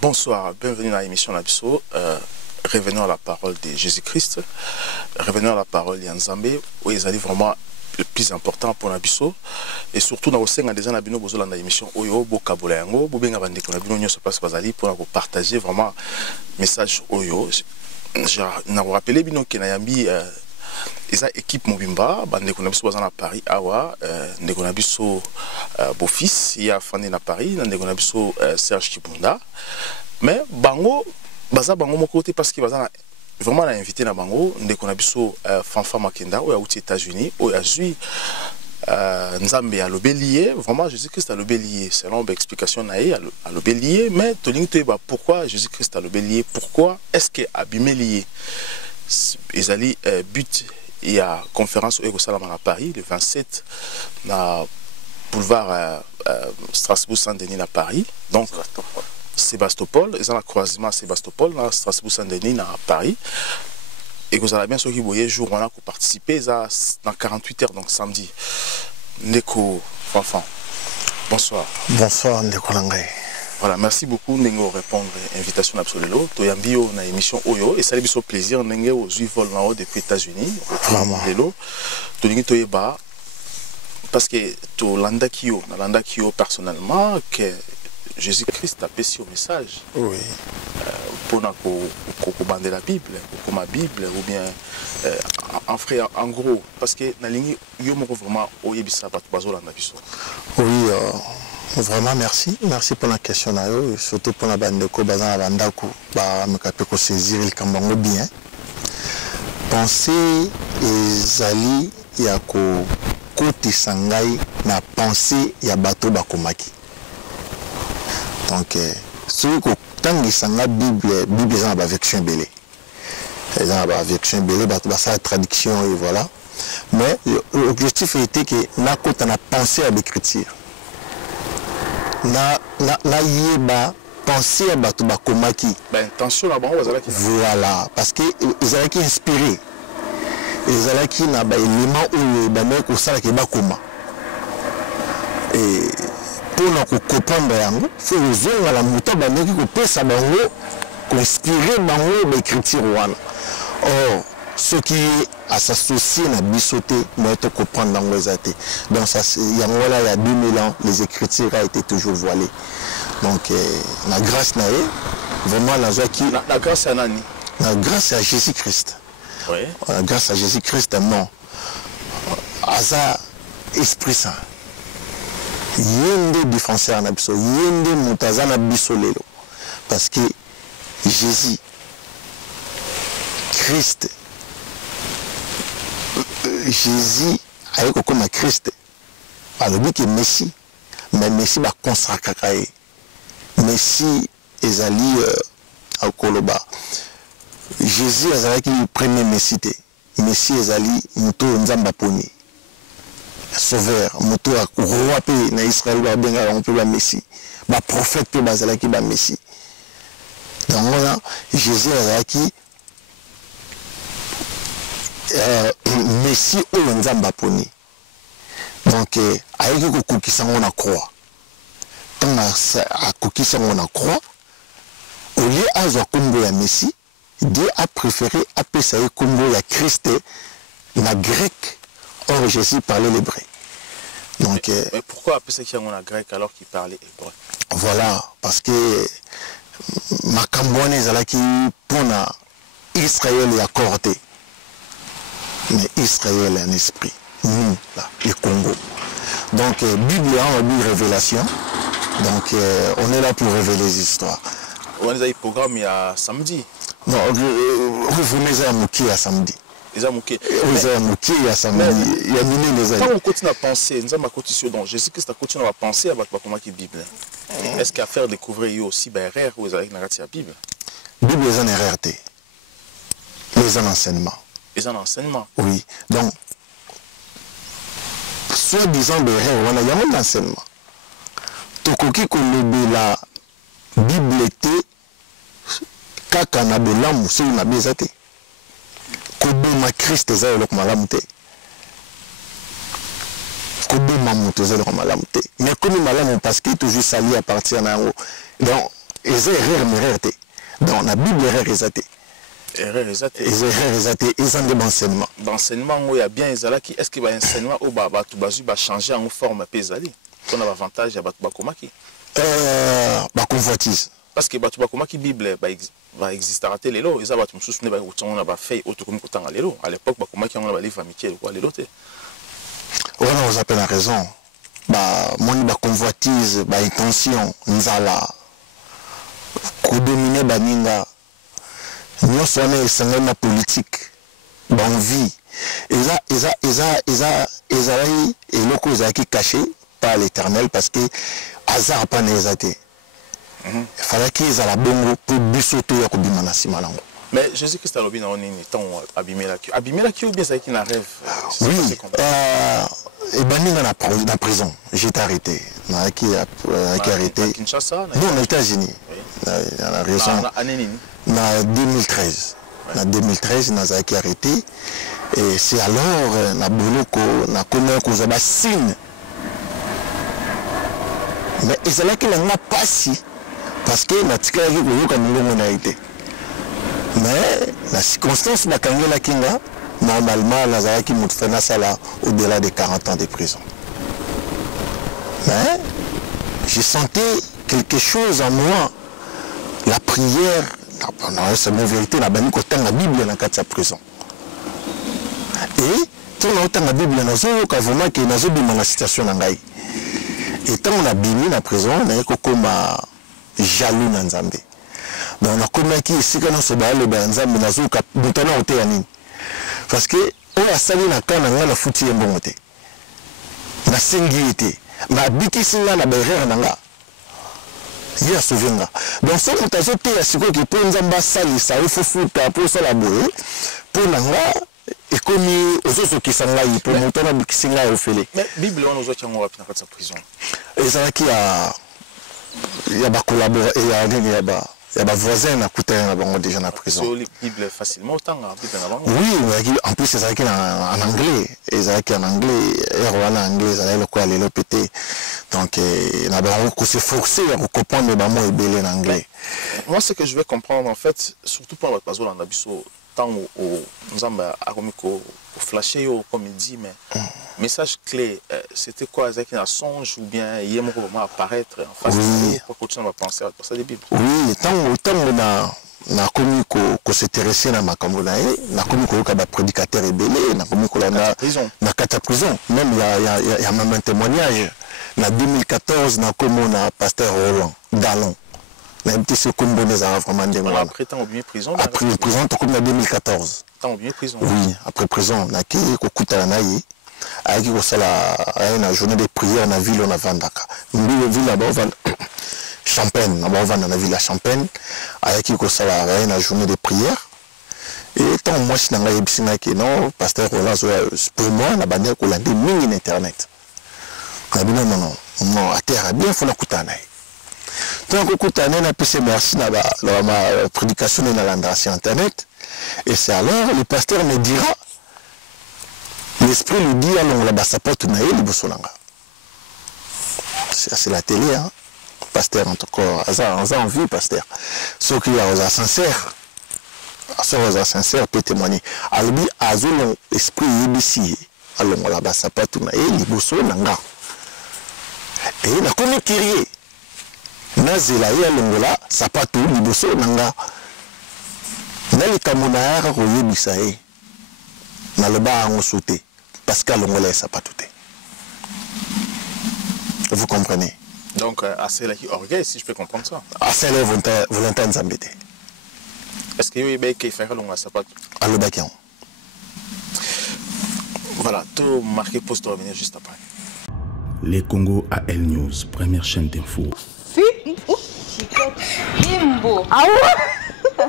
Bonsoir, bienvenue dans l'émission Labiso. Revenons à la parole de Jésus-Christ. Revenons à la parole de Nzambe, où ils allaient vraiment le plus important pour Labiso. Et surtout, dans le sein des gens, nous avons l'émission Oyo, Bokabola Yango, Bobenga Bandeko, nous se passe pour partager vraiment le message Oyo. Je vous rappelle bien que Nayambi. Eza équipe Mobimba, bandeko na biso bazana Paris awa, ndeko na biso Bofis, ya fandi na Paris, ndeko na biso Serge Kibunda. Mais bango baza bango mon côté parce que bazana vraiment na invité na bango, ndeko na biso Fanfa Makenda ou ya aux États-Unis, ou ya zui Nzambe a l'obélier, vraiment Jésus-Christ a l'obélier, selon l'explication naïe a l'obélier, mais tolingi toyeba pourquoi Jésus-Christ a l'obélier, pourquoi est-ce que abimé lié. Ezali but il y a conférence au Salam à Paris le 27 na boulevard Strasbourg Saint-Denis à Paris, donc Sébastopol, ils ont la croisement Sébastopol na Strasbourg Saint-Denis à Paris. Et vous allez bien ceux qui voyaient jour on a participé dans 48 heures, donc samedi. Ndeko Fanfan, bonsoir. Bonsoir Ndeko Langai. Voilà, merci beaucoup Nengo répondre à l'invitation absolument. Toyambio na émission Oyo et ça fait plaisir Nengo aux vol là depuis États-Unis. Vraiment. Lelo. Tolingi toyeba parce que to landa kio personnellement que Jésus-Christ a passé au message. Oui. Pour bander la Bible, pour ma Bible ou bien en frère en gros parce que na lingi yo moko vraiment oyebisa bat bazolanda biso. Oui. Vraiment merci pour la question surtout pour la bande de Kobazan la bande me saisir le kambango bien. Penser ezali ya ko côté sangai na penser ya bateau bakomaki. Donc ce que tant que sanga Bible ça ba version belé. Ça ba version belé bateau sa traduction et voilà. Mais l'objectif était que na côté na penser à l'écriture. Na yeba penser à bateau bakomaki. Ben attention là-bas voilà parce que ils allaient qui inspiré. Ils allaient qui na ba élément où ba ko sala ke bakoma. Et pour nous comprendre yango, faut uzonga la muta ba neki ko pesa bango ko inspirer bango l'écriture wana. Or ce qui à s'associer na bisoté moi te comprendre dans les athées. Donc ça il y a 2000 ans les écritures a été toujours voilées. Donc la grâce naé vraiment la joie qui la grâce à nani? La grâce à Jésus-Christ. Oui. La grâce à Jésus-Christ non. Asa Esprit Saint. Yende défenseur na biso, yende mutaza na biso lelo. Parce que Jésus Christ Jésus a été comme Christ. Alors dit que Messie, mais Messie va consacrer. Messie ezali à Koloba. Jésus ezali le premier Messie. Messie ezali muto nzamba poni. Sauveur, muto a roi pe na Israël ba benga on peut ba Messie. Ba prophète pe bazala ki ba Messie. Donc là Jésus ezali Messie ou nzamba poni. Donc aïe ko kokisa ngona croix. Tant a kokisa ngona croix au lieu azwa kombo ya Messie, Dieu a préféré appeler ça kombo ya Christ na grec. Or Jésus parlait l'hébreu. Donc mais pourquoi appeler ça qui ngona grec alors qu'il parlait hébreu? Voilà, parce que makambone ezalaki pona Israël est accordé. Mais Israël est un esprit. Nous, là, le Congo. Donc, Bible, on a dit révélation. Donc, on est là pour révéler les histoires. On a un programme il y a samedi. Non, revenez à Mouki à samedi. eza moke eza moke ya samedi ya minene ezali quand on continue à penser nzamba kotisi donc Jésus-Christ a continué à penser à bakomaki Bible est-ce qu'à faire découvrir yo aussi ba erreur ou ezalaki na kati ya Bible Bible est une erreur té les enseignements les enseignements oui donc soi-disant erreur on a yamon enseignement tokoki kolobela Bible té kaka na belamu so na beza té koboma Christ eza eloko malamu te koboma moto eza eloko malamu te mais comme malamu parce que toujours sali à partir na yango donc eza erreur te donc la Bible erreur eza te erreur eza te eza nde enseignement d'enseignement ngo ya bien ezalaki est-ce que ba enseignement o ba tu bazu ba changer en forme pe ezali on a avantage ya batu bakomaki ba convoitise parce que batu bakomaki Bible va exister à lelo eza batu mususu ne ba kutanga ba feuille autokomi kutanga lelo à l'époque bakomaki ngo na ba livre Michel quoi lelo te voilà on appelle la raison ba moni ba convoitise ba intention nzala ko dominer baninga nyonso wana esanga na politique banvie ezalaki eloko ezalaki caché par l'éternel parce que hasard pa na eza te efalaki ezala bongo mpo biso to ya kobima na nsima nango mais Jésus-Christ alobi na nini ntango abimelaki ou bien ezalaki na rêve oui ebaninga na prison j'étais arrêté nayaki arrêté Kinshasa non aux États-Unis la raison na 2013 na 2013 nazalaki arrêté et c'est alors na boloko na komi koza ba signe mais ezalaki na nga pasi parce que natikalaki koyoka milongo na ye te mais la circonstance bakangelaki nga normalement nazalaki moto fe nasala au-delà de 40 ans de prison mais j'ai senti quelque chose en moi la prière c'est mon vérité na bani kotanga Bible na kati ya prison et tant na otanga Bible nazoyoka vraiment ke nazobima na situation na ngai et tant on a bimi na prison na ekokoma jaloux na Nzambe donc na komaki esika na soba le ba Nzambe nazoka mutana ote ya nini parce que oyo asali na kana nga na futi mbongo te na sengi ete na bikisi nga na berere na nga ya souvenga donc ce que tu as été asiko que pour Nzamba sali ça il faut futa pour ça la boye pour nga et comme ozoso kisanga yi pour mutana bikisi nga ofele mais Bible on ozo tyango wapi na kati ya prison ezala ki ya ba collaborer et ya ba voisin na kutana na bango déjà na prison so Bible facilement autant Bible na bango oui en plus ezala ki en anglais ezala ki en anglais erwana anglais ezala le quoi le pété donc na bango ko se forcer à comprendre ba mots ebele en anglais moi ce que je vais comprendre en fait surtout pour votre bazo na biso tant au Nzamba akomiko flasher yo comme il dit mais message clé c'était quoi avec un songe ou bien yemo comment apparaître en face de pour continuer à penser à ça des Bibles oui tant na komiko ko s'intéresser na makambo na ye na komiko ka ba prédicateur ebele na komiko la na kata prison même il y a même un témoignage na 2014 na komo na pasteur Roland Dallon na petit ce comme bonnes vraiment des malades après temps oublié prison après prison to comme na 2014 temps oublié prison oui après prison na ki ko kutala na ye aki ko sala na journée de prière na ville na Vandaka mbile ville là-bas Champagne na bavanda na ville à Champagne ayaki ko sala na journée de prière et tant moi si na ngai bisina ki non pasteur Roland pour moi na bande ko lande mingi na internet na bino non à terre bien faut la kutana tant que kutana na pc merci na ma prédication na landa sur internet et c'est alors le pasteur me dira l'esprit lui dit allons la basapote na ye libosonanga c'est la télé hein pasteur en tout cas ça en vie pasteur ceux qui sont sincères peut témoigner albi azolo esprit yebisi allons la basapote na ye libosonanga et na komi kirie nazela ye alongola sapato liboso nanga nalika monara koyebisa ye naloba yango soute parce qu'alongola ye sapato te vous comprenez donc assez qui orgueil si je peux comprendre ça assez la volonté nzambe te est-ce que yo yebeki faire longa sapato alobaki yango Voilà, tout marqué poste de revenir juste après. Les Congo AL News, première chaîne d'info. Ah ouais.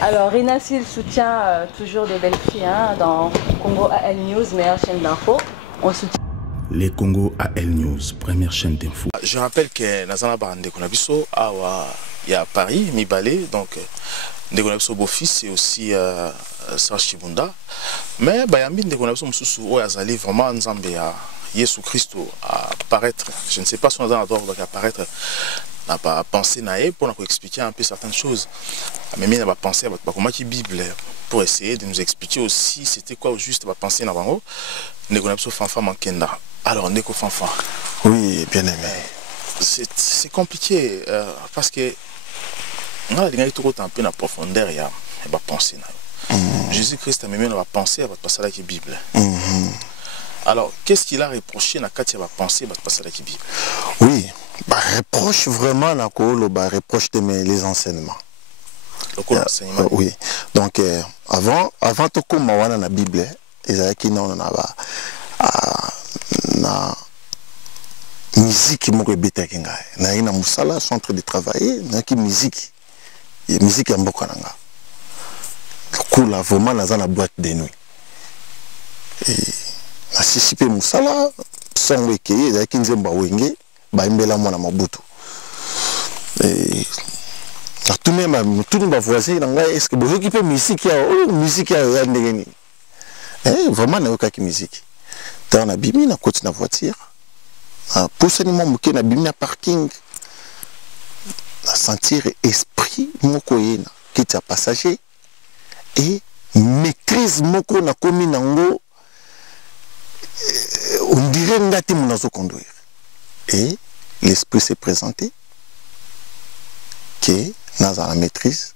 Alors, Rina Sil soutient toujours des belles filles hein, dans Congo AL News, meilleure chaîne d'info. On soutient. Les Congo AL News, première chaîne d'info. Je rappelle que Nazana Barande Konabiso, il y a Paris, Mibalé, donc Ndekonabiso Beau-Fils et aussi Serge Chibunda. Mais Bayambi Ndekonabiso Moussou Azali vraiment Nzambe à Yesu Christo à apparaître. Je ne sais pas si on a droit apparaître. N'a pas pensé naïf pour nous expliquer un peu certaines choses. Mais il n'a pas pensé à comment qui Bible pour essayer de nous expliquer aussi c'était quoi juste pas penser dans bango. Ndekonabiso Fanfa Mankenda. Alors Ndeko Fanfa. Oui, bien aimé. C'est compliqué parce que on a des tout un peu dans profondeur et pas penser Jésus-Christ a même pas penser à passer la Bible. Alors qu'est-ce qu'il a reproché na Katia va penser à passer la Bible? Oui, bah reproche vraiment na ko bah reproche de les enseignements. Enseignement. Oui. Donc avant tout comme wana na Bible, ezalaki non na ba na musique moko ebetaki ngai na ina musala centre de travail na ki musique ya mboka nanga kula vraiment naza na boîte de nuit et na sisipe musala sango ekeye ezalaki nzemba wenge baimbela mwana mabutu et na tuni ba voisin na ngai est-ce que bozoki pe musique ya ndenge nini vraiment naokaki musique dans la bimi na koti na voiture pour ça ni mo muke na bimi na parking na sentir esprit moko yena kiti ya passager et maîtrise moko na komi nango on dirait ngati munazo conduire et l'esprit s'est présenté que naza la maîtrise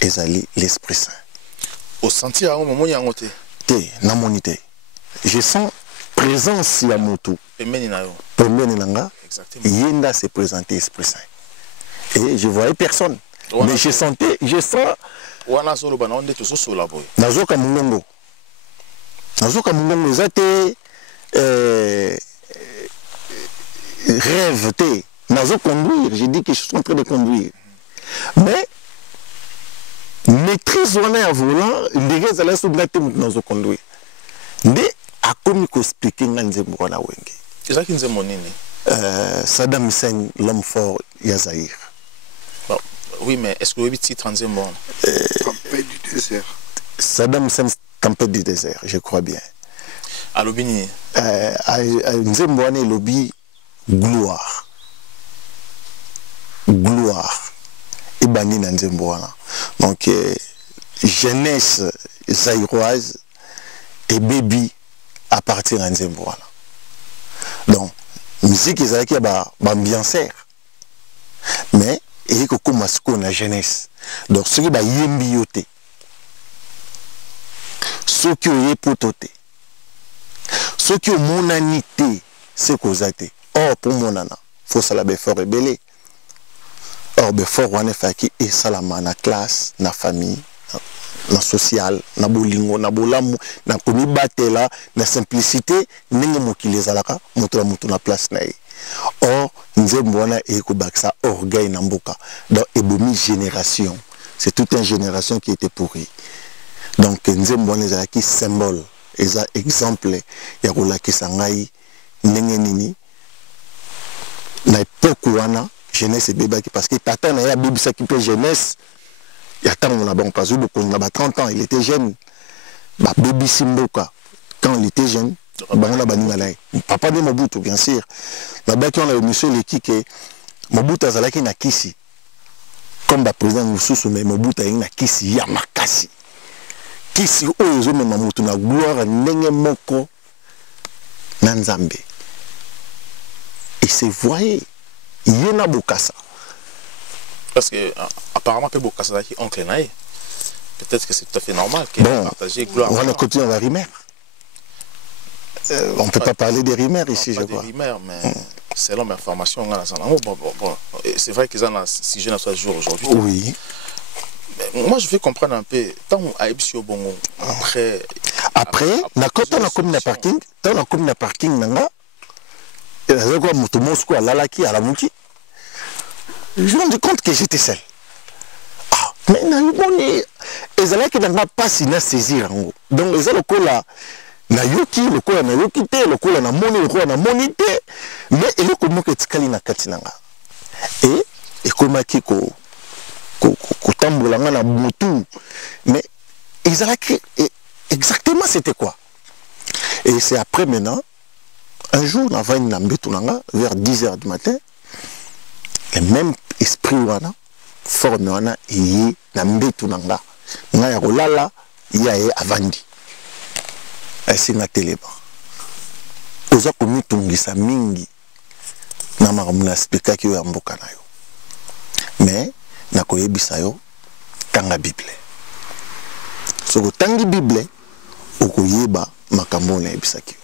ezali l'Esprit Saint au sentir à un moment yangote te na monité je sens présence ya moto pembeni na yo nanga exactement yenda s'est présenté Esprit Saint et je voyais personne mais je sens wana solo bana onde to so la boy nazoka mungongo ezate rêve te nazo conduire j'ai dit que je suis en train de conduire mais maîtrise wana ya volant ndenge ezala so ngate mutu nazo conduire nde akomi ko expliquer nga nzembo wana wenge ezaki nzembo nini Saddam Hussein l'homme fort ya Zaïre. Bon, oui mais est-ce que vous avez titre nzembo Tempête du désert. Saddam Hussein tempête du désert je crois bien alobi nini nzembo wana elobi gloire ebandi na nzembo wana donc jeunesse zaïroise et baby à partir de nzembo wana donc musique ezalaki ya baambianceur mais eye kokoma sikoyo na jeunesse donc soki bayembi yo te soki oye poto te soki omonani te se koza te or pour monana fosala befort ebele or befort wana efaki esalama na classe na famille na social na bolingo na bolamu na komibatela na simplicité ndenge mokili ezalaka moto na moto na place na ye or nzembo wana ekobakisa orgueil na mboka donc ebomi génération c'est toute une génération qui était pourrie donc nzembo wana ezalaki symbole eza exemple ya kolakisa ngai ndenge nini na époque wana jeunesse ebebaki parce que tata na ye abebisaki mpe jeunesse ya ntango na bango parce que na ba 30 ans il était jeune babebisi mboka quand il était jeune bango na baninga na ye papa de Mobutu bien sûr nabaki wana monsieur leki ke Mobutu azalaki na kisi comme baprésident mosusu mais Mobutu ayingi na kisi ya makasi kisi oyo ezomema motu na gloire ndenge moko na Nzambe et se voyait yena bokasa parce que apparemment peu bokasa qui oncle naï peut-être que c'est tout à fait normal que bon, partager gloire on va continuer la rumeur on ne peut pas parler des rumeurs ici je crois des rumeurs mais selon mes informations bon c'est vrai qu'ils ont un sujet dans ce jour aujourd'hui oui mais moi je vais comprendre un peu tant à Ebisio Bongo après Après, quand on a commis la parking, nanga, et là, quoi, moto mosco, lalaki, à la mouki. Je me rends compte que j'étais seul. Ah, mais et ça là qui n'a pas si na saisir en gros. Donc, les locaux là, na yoki, le quoi na yoki te, le quoi na moni, le quoi na monite, mais il est comme que tikali na katinanga. Et comme qui ko tamboulanga na motu, mais ils allaient exactement c'était quoi. Et c'est après maintenant, un jour, on a vu une ambétounanga vers 10h du matin, le même esprit wana, forme wana, et n'ambétounanga. Nga ya rolala, ya avandi. C'est na téléba. Oza komi tungisa mingi, na makamuna spectacle yo ya mboka na yo. Mais, na koyebisa yo, tanga Bible. Soko tangi Bible, okoyeba makambo na yebisaki.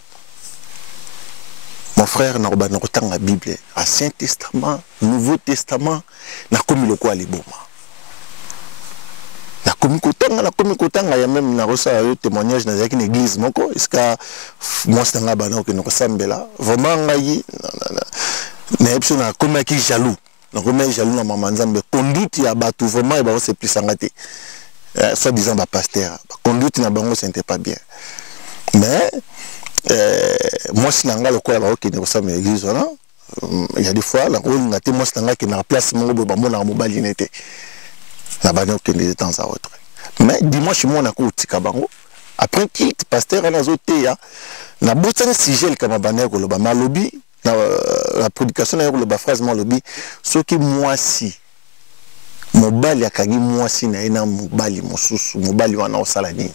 Mon frère n'a pas la Bible, Ancien Testament, Nouveau Testament, n'a commis le quoi les boma. N'a commis kotanga, il y a même un témoignage dans une église, moko, est-ce que moi c'est un abano que nous ressemble là, vraiment n'a commis qui jaloux, n'a commis jaloux dans maman Nzambe, conduite il y a bateau vraiment et bah c'est plus sangaté, soit disant bah pasteur, conduite n'a bango c'était pas bien, mais moi si nanga le quoi qui ne ressemble à l'église là, il y a des fois la rôle n'a moi si nanga qui n'a place mon beau mon na mobile n'était na bango qui n'était dans sa autre. Mais dimanche moi na ko tika bango après qui pasteur à la zoté ya na botane sigel comme banner ko le ba malobi na la prédication na le ba phrase malobi ce qui moi si mobile ya kangi moi si na ina mobile mosusu mobile wana osala ni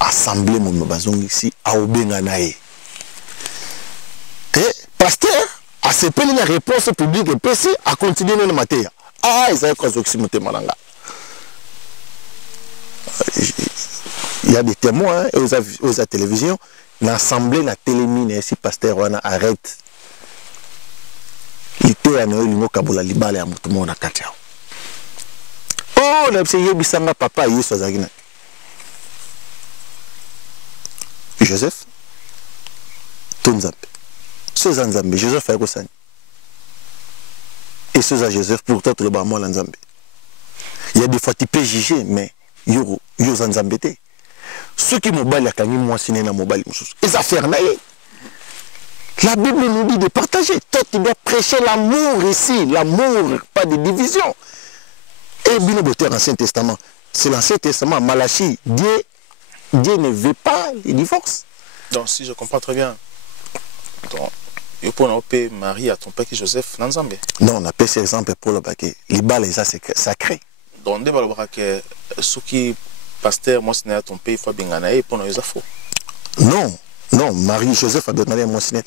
assemblée mon bazong ici à Obenganae. Et pasteur a se payé la réponse publique et PC a continué dans le matin. Ah, ils ont causé oxymoté malanga. Il y a des témoins aux la télévision, l'assemblée la télémine ici pasteur wana arrête. L'ité à Noël limo kabola libale à mutumo na katia. Oh, la pseye bisanga papa yeso zagina. Joseph Tonzambe. Ce Zanzambe, Joseph a Gosani. Et ce Joseph, pourtant, tout le bas, moi, l'Anzambe. Il y a des fois, tu peux juger, mais yo Zanzambe. Ceux qui m'ont baillé, moi, c'est un mobile. Les affaires, la Bible nous dit de partager. Toi, tu dois prêcher l'amour ici, l'amour, pas de division. Et bien, l'Ancien Testament, c'est l'Ancien Testament, Malachi, Dieu ne veut pas les divorces. Donc, si je comprends très bien, il faut appeler Marie à ton père qui Joseph Nanzambe. Non, on appelle cet exemple pour le paquet. Les balles, ça, c'est sacré. Donc, ceux qui pasteur, moi, c'est à ton père, il faut bien gagner pour nous faux. Non, non, Marie Joseph a donné moi, c'est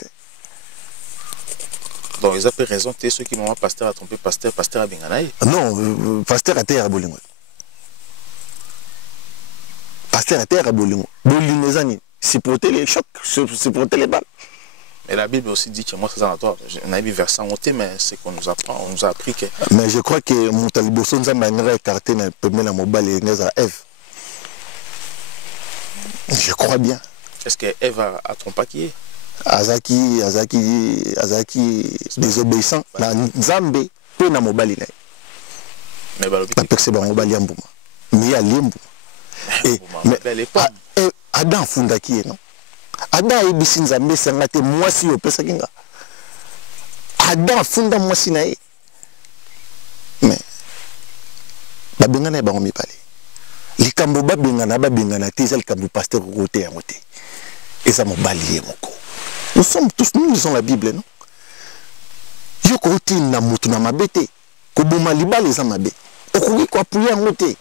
donc, ils ont raison, tu es ceux qui m'ont pasteur à ton père, pasteur à bien gagner. Non, pasteur à terre à Bolingo. Pasteur à terre à Bolingo. Bolingo, c'est pour les chocs, c'est pour les balles. Et la Bible aussi dit que moi, c'est un toi. On a vu verset en côté, mais c'est qu'on nous apprend, on nous a appris que. Mais je crois que mon taliboson ça m'a écarté dans le premier mobile et à Ève. Je crois bien. Est-ce que Ève a trompé qui est? Azaki, désobéissant. Na Nzambe, peu na mobile. Mais bah, la personne va mobile yambouma. Mais il y a l'imbo. Et Adam Fundaki, non? Adam ebisi Nzambe sangate mwasi yo pesa kinga. Adam funda mwasi na ye. Mais babengana ba ngomi pale. Likambo babengana te za likambo pasteur côté ya côté. Et ça mo balié moko. Nous sommes tous, nous lisons la Bible, non? Yo côté na mutu na mabete. Ko boma libale za mabe. Okoki ko apuya ngote.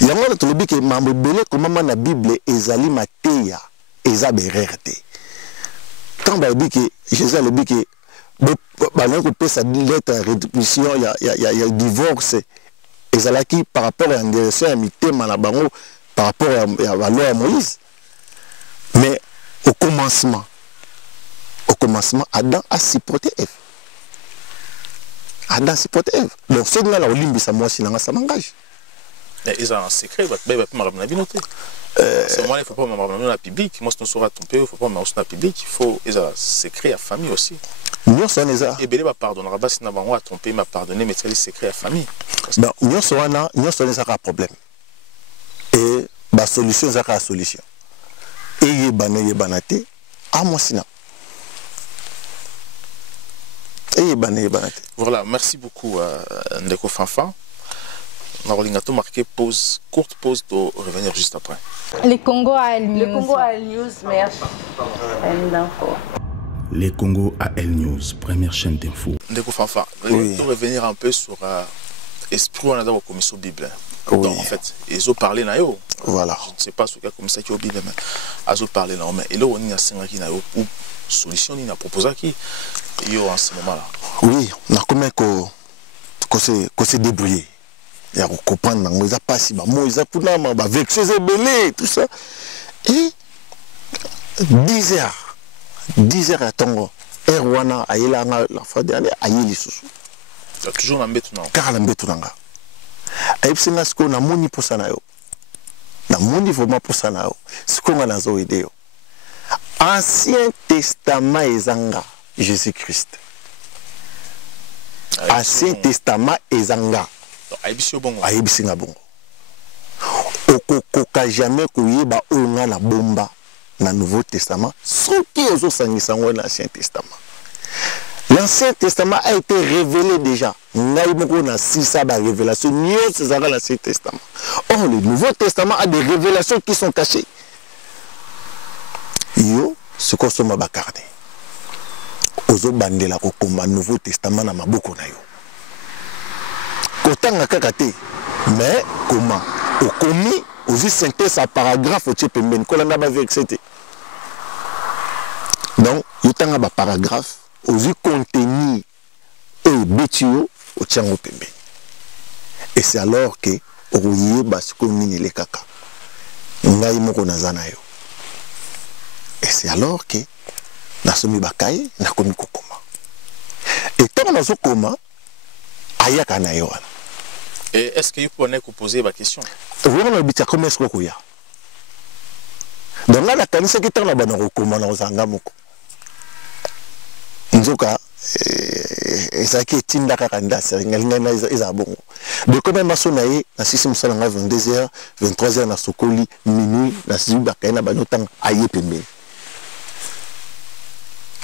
Yango na tolobi ke mambo belé comme na Bible ezali mateya. Eza bererte. Quand il dit que Jésus a dit que sa lettre à réduction, il y a divorce. Eza qui par rapport à l'indécession à mité malabango par rapport à la loi à Moïse. Mais au commencement, Adam a supporté Ève. Adam a supporté Ève. Donc ce là Olimbi sa moi si ça m'engage. ils ont un secret, ils vont pas me noter. À ce moment-là, il ne faut pas me dans la public. Moi, si on sera trompé, il ne faut pas me dans la public. Il faut ils ont un secret à famille aussi. Nous sommes les a. Et bien, pardon, Rabat, si on a trompé, m'a pardonné, mais c'est le secret à famille. Ben, nous sommes les a un problème. Et la solution, c'est la solution. Et il y a banate, à moi sinon. Voilà, merci beaucoup Ndeko Fanfan. On a marqué pause, courte pause pour revenir juste après. Les Congo AL News. Le Congo AL News, merci. Les Congo AL News, première chaîne d'info. Ndeko Fanfan, oui. Pour revenir un peu sur l'esprit on a dans la commission Bible. Oui. Donc en fait, ils ont parlé na yo. Voilà. Je ne sais pas ce qu'il y a comme ça qui est au Bible, mais ils ont parlé na yo. Et là, on y a 5 qui na yo ou solution, on a proposé qui yo en ce moment-là. Oui, on a comment qu'on se débrouiller. Il y a comprendre ils a pas si bah moi ils a pour là bah vexé belé tout ça. Et 10 heures à Tongo. Erwana ayela la fois dernière ayeli susu. Toujours na mbetu na. Car la mbetu nanga. Ayipsinga siko na moni posa na yo. Na moni vraiment posa na yo. Siko nga nazo aider yo. Ancien Testament ezanga Jésus-Christ. Ancien Testament ezanga. Ayibisinga bongo. Okokoka jamais koyeba onga na bomba na Nouveau Testament. Soki ozo sangisa ngo na Ancien Testament. L'Ancien Testament a été révélé déjà. Ngai moko na sisa ba révélation nyo cezara l'Ancien Testament. Or le Nouveau Testament a des révélations qui sont cachées. Yo ce qu'on soma ba carnet. Ozo bandela ko koma Nouveau Testament na maboko na yo. Kotanga kakate. Mais comment? Au commis, aux synthèse à paragraphe au tchepemben, kolanga ba verset. Donc, yotanga ba paragraphe, aux contenu et betio au tchango pemben. Et c'est alors que oye basko nini le kaka. Ngai moko nazana yo. Et c'est alors que nasomi bakai na komi kokoma. Et tant nazo koma ayaka na yo. Et est-ce que vous pouvez poser ma question? Oui, on a dit comment est-ce qu'il y a. Donc là, la canisse qui est en train de recommander aux Angamoko. Nzoka, et ça qui est Tinda Kakanda, c'est un bon. De quand même, on a eu, à 6 mois, 22h, 23h, na Sokoli, minuit, na Siba, Kaina, Banotan, Aye Pembe.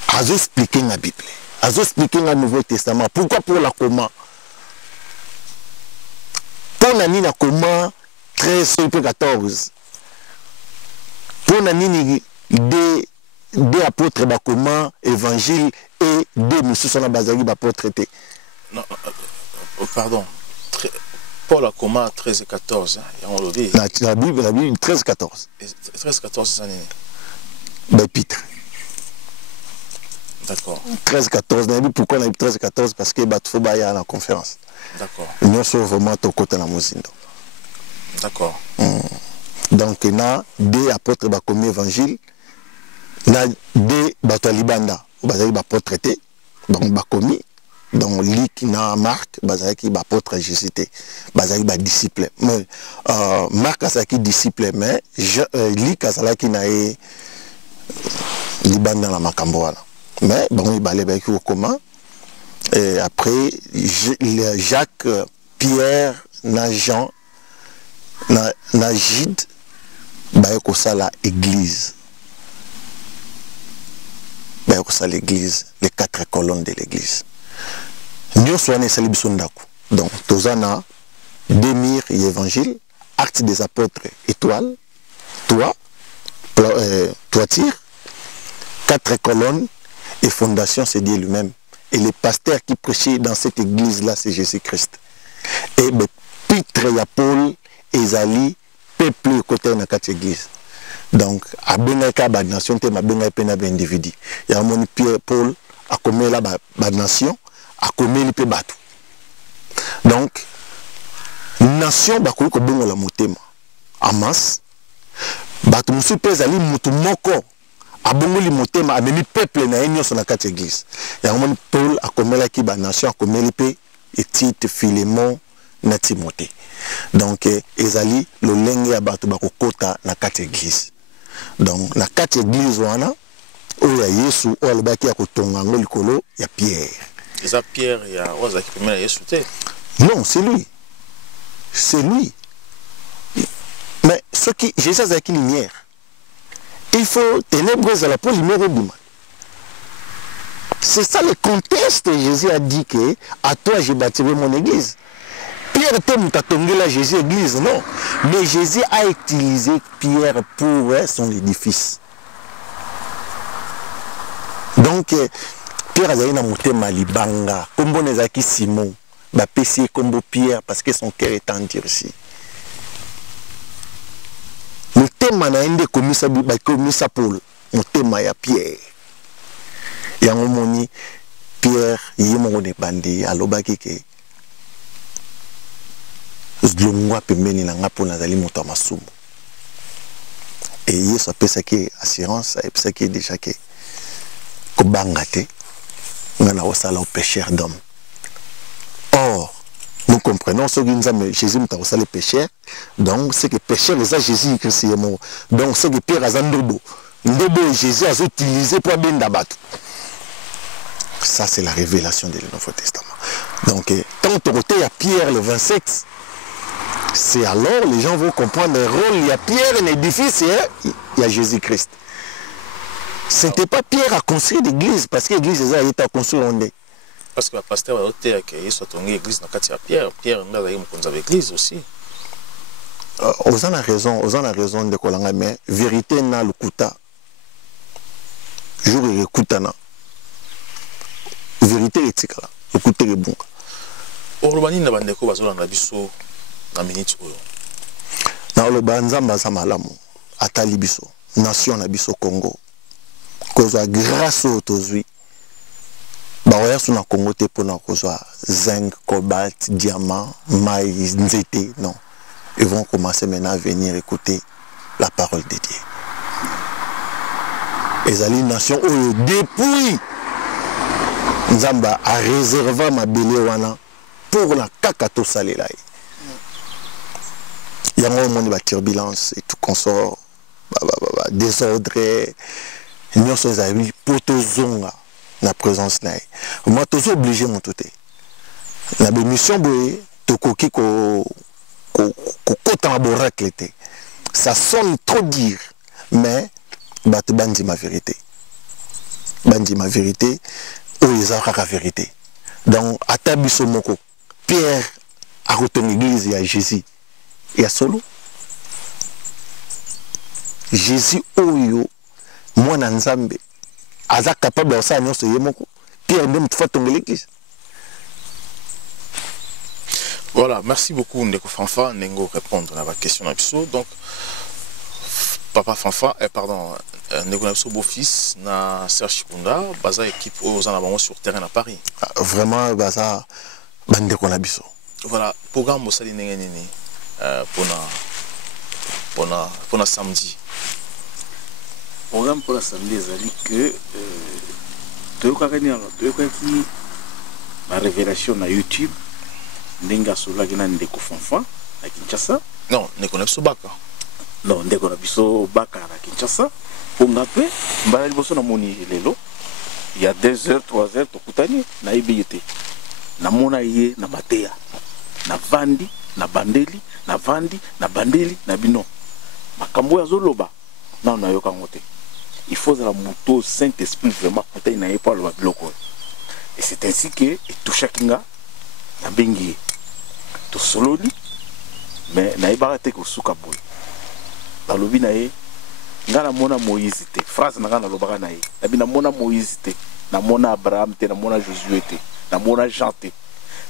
Azo expliquer la Bible. Azo expliquer le Nouveau Testament. Pourquoi pour la comment? Pour la nina comment 13 et 14. Pour la nina des apôtres comment évangile et des monsieur sont la basali apôtres traité. Non, pardon. Paul a comment 13 et 14 hein, on le dit. La Bible 13 et 14. 13 et 14 c'est ça. Ben Peter. D'accord. 13 et 14. Pourquoi on a eu 13 et 14? Parce que faut bailler à la conférence. D'accord. Nous sommes vraiment au côté de la Mosindo. D'accord. Donc, il y a des apôtres comme évangile, il y a des batalibanda, il y a des apôtres traités, donc bakomi, donc lui qui n'a Marc, il y a des apôtres Jésus, il y a des disciples. Mais Marc a des disciples, mais lui qui n'a libanda la makamboana. Mais bon, il y a des comment. Et après, Jacques, Pierre, Jean, Gide, ça la église. Ça l'église, les 4 colonnes de l'église. Nous sommes donc, Tozana, Démir et Évangile, Actes des apôtres, étoile, toiture, 4 colonnes et fondation, c'est Dieu lui-même. Et les pasteurs qui prêchaient dans cette église-là, c'est Jésus-Christ. Et Peter et Paul, Ezali, peuple côté de cette église. Donc, à Benaka, la nation, il y a un individu. Il y a un Paul, à commettre la nation, à commettre les bateaux. Donc, nation, il y a un motema. Amas, bateau, monsieur Pezali, moko. Abongoli motema amemi peuple na enyo sur la quatre église. Ya moni Paul a comela ki ba nation a comeli pe et Tite Philémon na Timothée. Donc ezali le lenge ya bato bakokota na kati église. Donc na kati église wana oya Yesu o alobaki ya kotonga ngo likolo ya Pierre. Eza Pierre ya oza ki pemela Yesu te. Non, c'est lui. C'est lui. Mais ce qui Jésus a qui lumière. Il faut ténébreuse à la pour lumière du mal. C'est ça le contexte. Jésus a dit que à toi j'ai bâtirai mon église. Pierre t'a tombé la Jésus église, non. Mais Jésus a utilisé Pierre pour son édifice. Donc Pierre a dit na motema libanga, comme bon ezaki Simon, ba pesi comme Pierre parce que son cœur est endurci. Motema na ende komisa ba komisa Paul, motema ya Pierre. Yango moni Pierre yemo ne bandi alobaki ke zlongwa pembeni na ngapo nazali moto ya masumu. Et Yesu apesaki assurance, apesaki déjà que kobanga te ngana osala au pécheur d'homme. Or nous comprenons ce que Jésus m'a osala le pécheur, donc c'est que pécheur c'est Jésus Christ est mort. Donc c'est que Pierre a ndobo Jésus a utilisé pour benda bato. Ça c'est la révélation du Nouveau Testament. Donc tant que il y a Pierre le 27, c'est alors les gens vont comprendre le rôle. Il y a Pierre un édifice et il y a Jésus-Christ. Ce n'était pas Pierre à construire l'église parce que l'église a été construite en est. Parce que le pasteur a été que il soit tombé l'église dans le Pierre. Pierre n'a pas eu l'église aussi. Aux en a raison de Kolanga, mais vérité n'a le kuta. Jour et kutana. Vérité est là. Le kuta est bon. Orlobani na bandeko bazola na biso na minute oyo. Na le banzamba za malamu atali biso. Nation na biso Congo. Kozwa grâce au tozui. Ba oya suna Congo te pona kozwa zinc, cobalt, diamant, maïs, nzete, non. Ils vont commencer maintenant à venir écouter la parole de Dieu. Ezali nation oyo depuis Nzamba a réservé ma belé wana pour la kakato salela. Il y a un moment de turbulence et tout consort, désordre, nous sommes amis pour zonga la présence naï. Moi tous obligé mon tout la mission boy to koki ko kota boracle té. Ça sonne trop dire mais bate bandi ma vérité. Bandi ma vérité ou les la vérité. Donc à tabiso moko Pierre a retourné l'église et à Jésus. Et à solo. Jésus oyo moi nzambe aza capable de ça nyonso yemoko. Pierre même fois tomber l'église. Voilà, merci beaucoup Ndeko Fanfa Nengo répondre à la question d'Abso. Donc Papa Fanfa pardon Ndeko Abso beau-fils na Serge Chikunda baza équipe aux en sur terrain à Paris. Vraiment baza bandeko na biso. Voilà, programme Mosali Nengenini pour samedi. Programme pour la samedi, c'est-à-dire que ma révélation na YouTube, Nenga Sola Gena Ndeko Fanfa na Kinshasa. Non, Ndeko Abso Baka. Non, Ndeko Abso Baka na Kinshasa. Pour ngape, mbala liboso na moni lelo. Il y a 2 heures, 3 heures, tokutani na ibiyete. Na mona ye na matea. Na vandi, na bandeli, na vandi, na bandeli, na bino. Makambo ya zoloba, na on a yoka ngote. Il faut la moto Saint-Esprit vraiment peut-être na pas le bloco. Et c'est ainsi que tout chacun na bengi to sololi mais na ibarate ko suka boy. Ba lobi na ye ngana mona Moïse te phrase na ngana lobaka na ye. Na bina mona Moïse te, na mona Abraham te, na mona Josué te, na mona Jean te.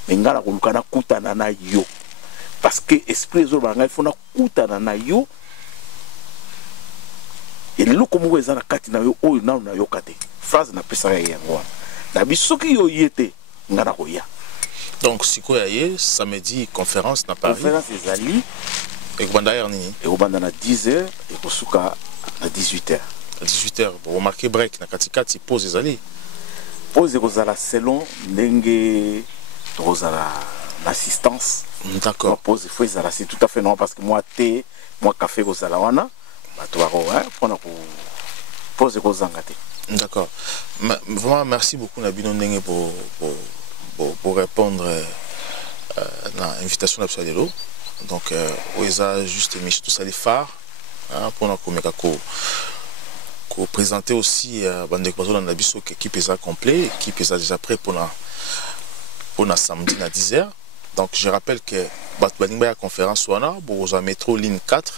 Mais ngana ko lukana kutana na yo. Parce que esprit zo ba ngai fona kutana na yo. Et le comme vous êtes kati na yo o na yo kate phrase na pesa ya yango na bisoki yo yete ngana ko ya. Donc siko ya ye samedi conférence na Paris. Conférence ezali et banda yerni et banda na 10h et kosuka na 18h. À 18h pour remarquer break na katikati pause ezali. Pause kozala selon ndenge kozala assistance. D'accord. Pose faut ça c'est tout à fait non parce que moi thé, moi café ko salawana, ba to bako pour na ko pose ko zangate. D'accord. Vraiment merci beaucoup Nabino Ndenge pour répondre à l'invitation d'Absalelo. Donc Oeza juste mis tout ça les phares pour na ko présenter aussi bande ko dans la biso équipe est complet, équipe est déjà prêt pour na samedi à 10h. Donc je rappelle que Batbaningba la conférence wana boza métro ligne 4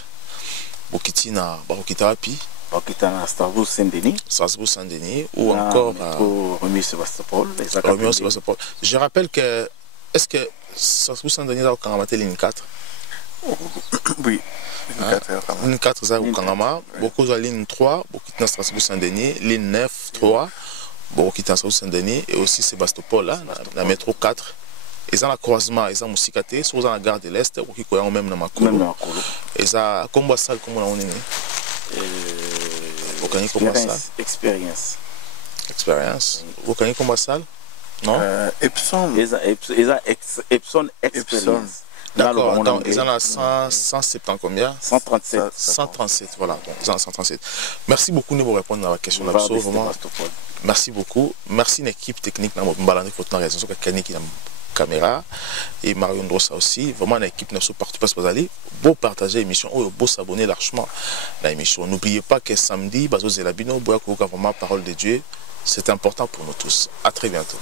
bokitina barokitapi Bakitana Strasbourg Saint-Denis. Strasbourg Saint-Denis ou encore Remis Sébastopol. Je rappelle que est-ce que Strasbourg Saint-Denis là au Kangamate ligne 4? Oui. Ligne 4 ça au Kangama, beaucoup de ligne 3 bokitina Strasbourg Saint-Denis, ligne 9 3 bokitina Strasbourg Saint-Denis et aussi Sébastopol là la métro 4. Ils ont un croisement, ils ont un cicaté, ils ont la gare de l'Est, ils ont même dans Makolo. Ils ont combien de salles comme on a Expérience. Expérience. Vous connaissez combien de salles? Non? Epson. Epson Experience. D'accord, donc ils ont 170 combien? 137. 137, voilà. Ils ont 137. Merci beaucoup de vous répondre à la question. Merci beaucoup. Merci à l'équipe technique dans votre balade de la réalisation qui caméra et Marion Drossa aussi vraiment l'équipe n'a partout parce que vous allez beau partager l'émission ou beau s'abonner largement à l'émission. N'oubliez pas que samedi Bazo Zelabino boya koka vraiment parole de Dieu, c'est important pour nous tous. À très bientôt.